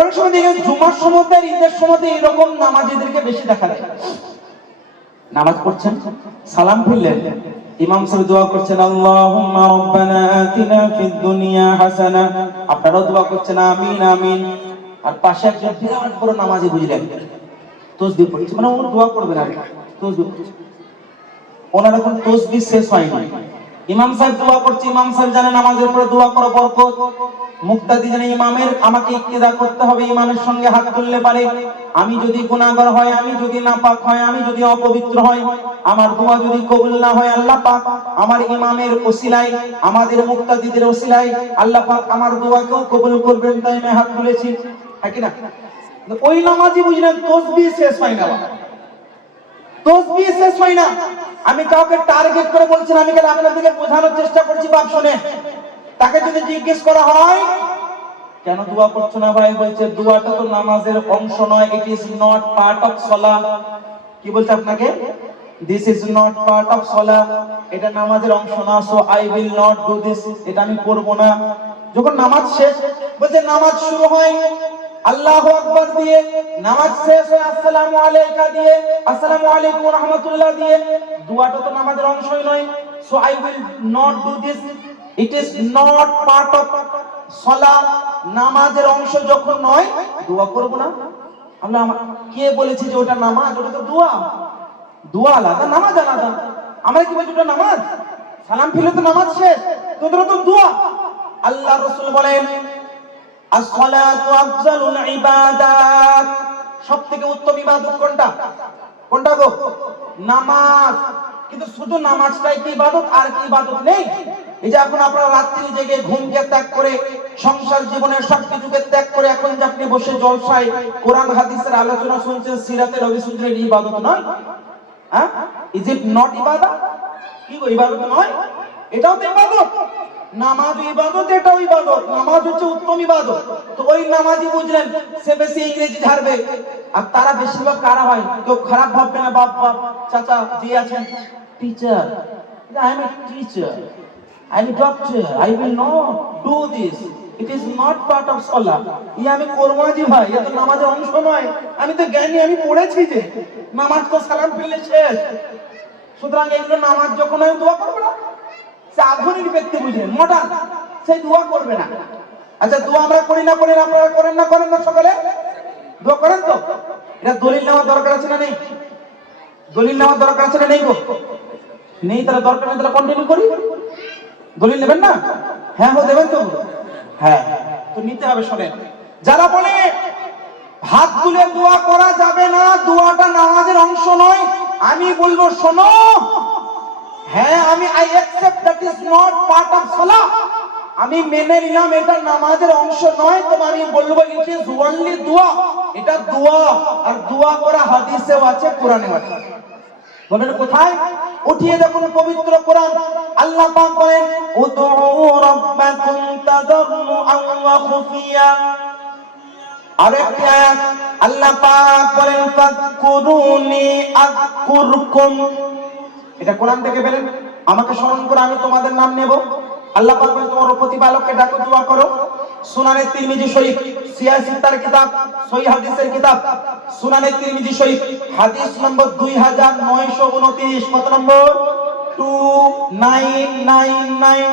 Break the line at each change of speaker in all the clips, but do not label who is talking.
অনেক সময় দেখেন জুমার সময় আর ঈদের সময় এরকম নামাজিদেরকে বেশি দেখা যায়। নামাজ পড়ছেন? সালাম ফিরলেন ইমাম সাহেব দোয়া করছেন, আল্লাহুম্মা আতিনা ফিদ দুনিয়া হাসানা। আপনারাও দোয়া করছেন, আমিন আমিন। আর পাশে একজন বিরাট বড় নামাজি বুঝলেন। তসবিহ পড়ছে। মানে উনি দোয়া করবেন আর তসবিহ ওনার এখন তসবিহ শেষ হয়নি। ইমাম সাহেব দোয়া করছে, ইমাম সাহেব জানেন আমাদের উপরে দোয়া করো বরকত। মুক্তাদি জানে ইমামের, আমাকে ইক্তেদা করতে হবে, ইমামের সঙ্গে হাত তুললে পারে। আমি যদি গুনাহগার হয়, আমি যদি নাপাক হয়, আমি যদি অপবিত্র হয়, আমার দোয়া যদি কবুল না হয়, আল্লাহ পাক আমার ইমামের ওসিলায়, আমাদের মুক্তাদিদের ওসিলায়, আল্লাহ পাক আমার দোয়াকেও কবুল করবেন, তাই আমি হাত তুলেছি। হ্যাঁ কি না? ওই নামাজি বুঝলেন, তসবিহ শেষ হয় না তসবিহ শেষ হয় না। আমি কাউকে টার্গেট করে বলছি আমি কেন আপনাদেরকে বোঝানোর চেষ্টা করছি, বাপ শুনে। তাকে যদি জিজ্ঞেস করা হয়, কেন দোয়া করছ না ভাই? বলছে, দোয়াটা তো নামাজের অংশ নয় it is not part of salah কি বলছে আপনাকে? This is not part of salah এটা নামাজের অংশ না so I will not do this এটা আমি করব না। যখন নামাজ শেষ, বলছে, নামাজ শুরু হয় আল্লাহু আকবার দিয়ে নামাজ শেষ হয় আসসালামু আলাইকা দিয়ে, আসসালামু আলাইকুম রাহমাতুল্লাহ দিয়ে দোয়াটা তো নামাজের অংশই নয়। So I will not do this it is not part of salah নামাজের অংশ যখন নয়, দোয়া করব না। আমরা আমা- কে বলেছে যে ওটা নামাজ? ওটা তো দোয়া। দোয়া আলাদা, নামাজ আলাদা। আমরা কি বলছি ওটা নামাজ? সালাম ফিরে তো নামাজ শেষ তো ওটা তো দোয়া। আল্লাহ রসুল বলেন আসসালাতু আফজালুল ইবাদাত। সবথেকে উত্তম ইবাদত কোনটা? কোনটা গো? নামাজ। কিন্তু শুধু নামাজটাই কি ইবাদত, আর কি ইবাদত নেই? এই যে এখন আপনারা রাত্রি জেগে ঘুমকে ত্যাগ করে, সংসার জীবনের সবকিছুকে ত্যাগ করে এখন যে আপনি বসে জলসায় কোরআন, হাদিসের আলোচনা শুনছেন, সিরাতের রবি শুনছেন ইবাদত নয়। হ্যাঁ? ইজ ইট নট ইবাদত কি গো, ইবাদত নয়? এটাও তো ইবাদত। নামাজ ইবাদত এটাও ইবাদত। নামাজ হচ্ছে উত্তম ইবাদত। তো ওই নামাজি বুঝলেন, সে বেশি ইংরেজি ঝাড়বে আর তারা বেশিরভাগ কারা হয়? কেউ খারাপ ভাববে না, বাপ বাপ, চাচা, যে আছেন। Teacher I am a teacher I am doctor I will not do this it is not part of salah ই আমি করব জি ভাই এটা তো নামাজের অংশ নয়। আমি তো জ্ঞানী, আমি পড়েছি যে। নামাজ তো সালাম ফেললে শেষ। সুতরাং এগুলো নামাজ যখন আমি দোয়া করব না। আধুনিক ব্যক্তি বুঝলেন মডার্ন, সেই দোয়া করবে না। আচ্ছা দোয়া আমরা করি না করি না, আপনারা করেন না করেন না সকালে? দোয়া করেন তো? এটা দলিল নেওয়ার দরকার আছে না নেই? দলিল নেওয়ার দরকার আছে না নেই গো? নেই, তাহলে দরকার নেই, তাহলে কন্টিনিউ করি? দলিল নেবেন না? হ্যাঁ হো দেবেন তো? হ্যাঁ তো নিতে হবে শোনেন যারা বলে, হাত তুলে দোয়া করা যাবে না, দোয়াটা নামাজের অংশ নয়, আমি বলব, শোনো হ্যাঁ আমি I accept that is not part of salah আমি মেনে নিলাম, এটা নামাজের অংশ নয় তো আমি বলব ইট ইজ ওনলি দোয়া এটা দোয়া আর দোয়া করা হাদিসেও আছে, কোরআনেও আছে। বলেন, কোথায়? উঠিয়ে দেখুন পবিত্র কোরআন। আল্লাহ পাক বলেন, উদউ রাব্বাকুম তাদাররুআন ওয়া খুফিয়া। আরেকটি আয়াত, আল্লাহ পাক বলেন ফাকুরুনি আযকুরকুম এটা কোরআন থেকে পেলেন আমাকে স্মরণ করে আমি তোমাদের নাম নেব। আল্লাহ পাক তোমার প্রতিপালককে ডাকো, দোয়া করো। সুনানে তিরমিজি শরীফ সিয়াসিতার কিতাব সহিহ হাদিসের কিতাব। সুনানে তিরমিজি শরীফ, হাদিস নম্বর 2929 কত নম্বর? 2999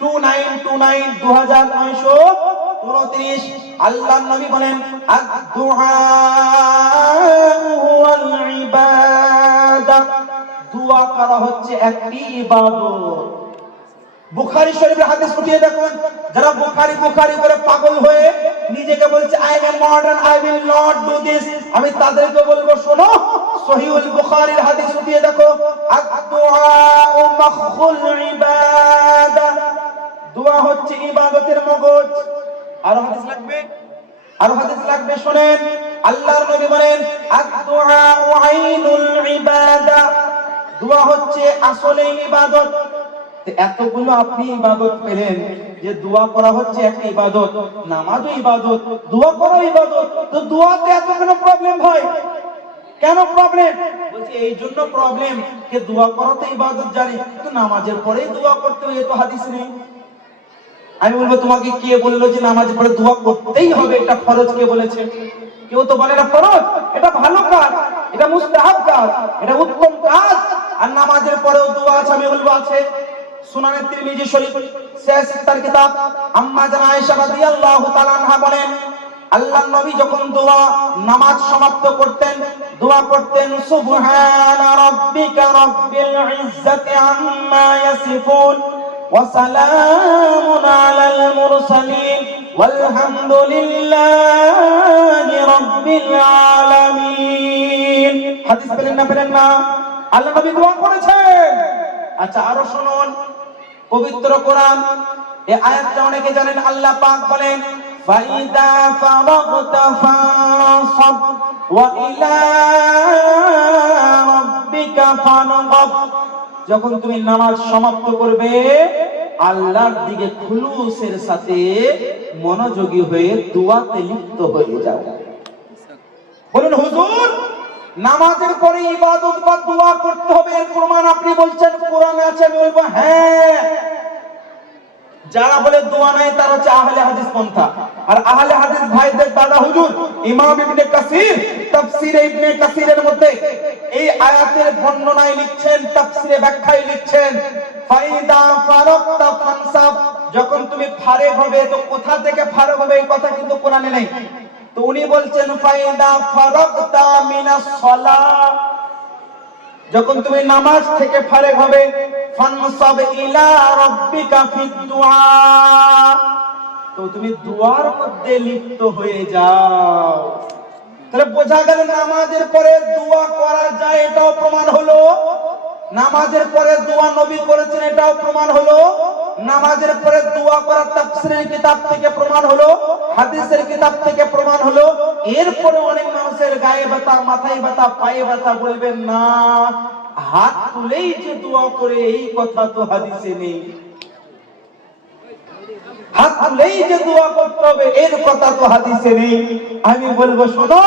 2929 2929 আল্লাহর নবী বলেন, আদ-দুআ করা হচ্ছে একটি ইবাদত। বুখারী শরীফের হাদিস ফুটিয়ে দেখুন, যারা বুখারী বুখারী করে পাগল হয়ে নিজেকে বলছে I am modern I will not do this আমি তাদেরকে বলব, শোনো, সহিহুল বুখারীর হাদিস ফুটিয়ে দেখো আদ-দুআ মাখুল ইবাদা। দোয়া হচ্ছে ইবাদতের মগজ। আর হাদিস লাগবে? আর হাদিস লাগবে, শুনেন। আল্লাহর নবী বলেন আদ-দুআ আইনুল ইবাদা। দোয়া হচ্ছে আসলে ইবাদত। এতগুলো আপনি ইবাদত পেলেন যে দোয়া করা হচ্ছে একটা ইবাদত, নামাজও ইবাদত, দোয়া করা ইবাদত। তো দোয়াতে এত কেন প্রবলেম হয়। কেন প্রবলেম বলছি, এই জন্য প্রবলেম যে দোয়া করা তো ইবাদত জানি তো নামাজের পরেই দোয়া করতে হয় তো হাদিস নেই। আমি বলব, তোমাকে কে বলল যে নামাজ পড়ে দোয়া করতেই হবে? এটা ফরজ কে বলেছে? কেউ তো বলে এটা ফরজ, এটা ভালো কাজ, এটা মুস্তাহাব কাজ, এটা উত্তম কাজ। আর নামাজের পরেও দোয়া সামিউল আছে। সুনানে তিরমিজি শরীফ, শেষ তার কিতাব। আম্মা জানা আয়েশা রাদিয়াল্লাহু তাআলা আনহা বলেন আল্লাহ নবী যখন দোয়া, নামাজ সমাপ্ত করতেন, দোয়া করতেন, সুবহানা রাব্বিকা রাব্বিল ইজ্জাতি আম্মা ইয়াসিফুন ওয়া সালামুন আলাল মুরসালিন আলহামদুলিল্লাহি রাব্বিল আলামিন। হাদিস পেলেন না পেলেন না। আল্লাহ নবী দোয়া করেছেন। আচ্ছা আরও শুনুন। পবিত্র কোরআন। এই আয়াতটা অনেকে জানেন, আল্লাহ পাক বলেন, ফাইদা ফারাগতা ফানসাব, ওয়া ইলা রাব্বিকা ফানগাব। যখন তুমি নামাজ সমাপ্ত করবে, আল্লাহর দিকে খুলুসের সাথে মনোযোগী হয়ে দোয়াতে লিপ্ত হয়ে যাও। বলুন, হুজুর নামাজের পরে ইবাদত বা দোয়া করতে হবে, এর প্রমাণ আপনি বলছেন, কোরআনে আছে, আমি বলব হ্যাঁ। যারা বলে দোয়া নাই, তারা হচ্ছে আহলে হাদিস পন্থা। আর আহলে হাদিস ভাইদের দাদা হুজুর, ইমাম ইবনে কাসির, তাফসীরে ইবনে কাসিরের মধ্যে এই আয়াতের বর্ণনায় লিখছেন, তাফসীরে ব্যাখ্যায় লিখছেন, ফাইদা ফারাকতা ফানসাব যখন তুমি ফারেক হবে, তো কোথা থেকে ফারেক হবে, এই কথা কিন্তু কোরআনে নেই। উনি বলছেন ফাইদা ফারাকতা মিনাস সালাহ। যখন তুমি নামাজ থেকে ফারেক হবে, ফানসাব ইলা রাব্বিকা ফিদ দুআ। তো তুমি দুয়ার মধ্যে লিপ্ত হয়ে যাও। তাহলে বোঝা গেল নামাজের পরে দোয়া করা যায়, এটাও প্রমাণ হলো। নামাজের পরে দোয়া নবী করেছেন, এটাও প্রমাণ হলো। নামাজের পরে দোয়া করা তাফসীরের কিতাব থেকে প্রমাণ হলো, হাদিসের কিতাব থেকে প্রমাণ হলো, এরপরে অনেক মানুষের গায়ে ব্যথা, মাথায় ব্যথা, পায়ে ব্যথা বলবেন, না, হাত তুলেই যে দোয়া করে, এই কথা তো হাদিসে নেই। হাত তুলেই যে দোয়া করতে হবে, এর কথা তো হাদিসে নেই। আমি বলব, শোনো,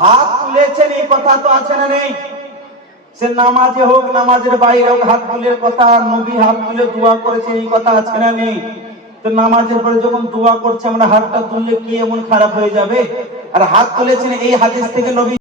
হাত তুলেছেন, এই কথা তো আছে না নেই? সে নামাজে হোক, নামাজের বাইরে হোক, হাত তুলের কথা, নবী হাত তুলে দোয়া করেছে, এই কথা আছে না নেই? তো নামাজের পরে যখন দোয়া করছে, আমরা হাতটা তুললে কি এমন খারাপ হয়ে যাবে? আর হাত তুলেছেন এই হাদিস থেকে নবী